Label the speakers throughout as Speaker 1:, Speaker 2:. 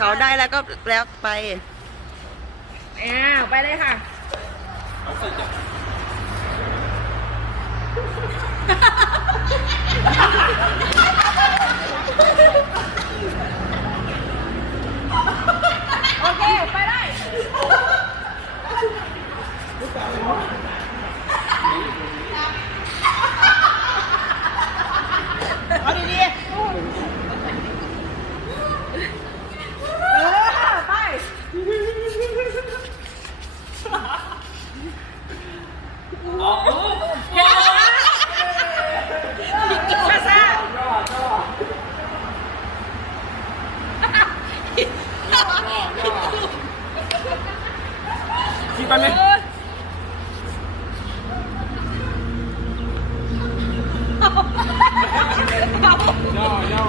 Speaker 1: เขาได้แล้วก็แล้วไป
Speaker 2: อ้าวไปเลยค่ะโอเค ไปได้ เอาดีๆเออไป ช้าช้า
Speaker 3: คิดไปไหมย่อย่อ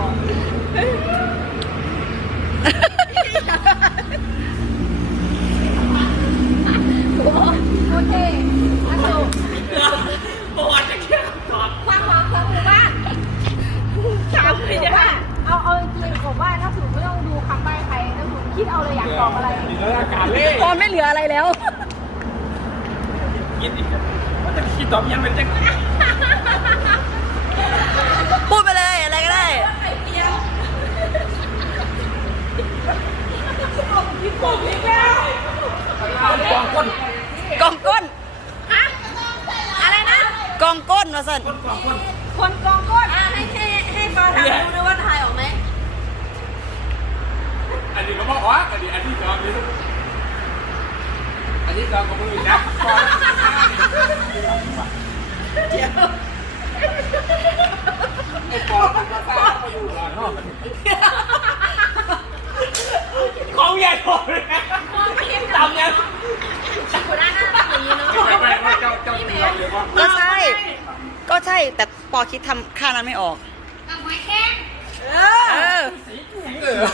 Speaker 2: โอเคอันสุ
Speaker 3: บอดจะเชื่อตอบ
Speaker 2: ความหวังของหมู่บ้านถามเลยว่าเอาเอาจริงผมว่าถ้าสูไม่ต้องดูคำใบ้ใครถ้าสูคิดเอาเลยอยากตอบอะไร
Speaker 3: ดีแล้วอากาศเล่
Speaker 1: พอไม่เหลืออะไรแล้ว
Speaker 3: คิดอีกว่าจะคิด ตอบยังเป็นจัง
Speaker 1: พูดไปเลยอะไรก็ได้
Speaker 3: กองก้น
Speaker 1: กองก้น
Speaker 2: ฮะ อะไรนะ
Speaker 1: กองก้นมาสั่น
Speaker 3: ก้นกองก้น
Speaker 2: คนกองก้นอะให้ให้ให้ฟาทำดูด้วยว่าทายออกไหม
Speaker 3: อันนี้ก็บอกว่าอันนี้อันที่จองนี่อันนี้ จองกับมือจับก่อนไอ้ปอมันก็ตามมาดูหลังนอกของใหญ่พอเลยนะตำยัง
Speaker 2: หัวหน้หน้าตาอย่างนี้เนาะ
Speaker 3: ไม่ไม่ไม่เจ้าเจ้าเจ้าเรียกว่า
Speaker 1: ก็ใช่ ก็ใช่ แต่ปอคิดทำค่านั้นไม่ออก เออ
Speaker 3: เออยิ่งต้องมีสี่ไปพูดเลยหรอ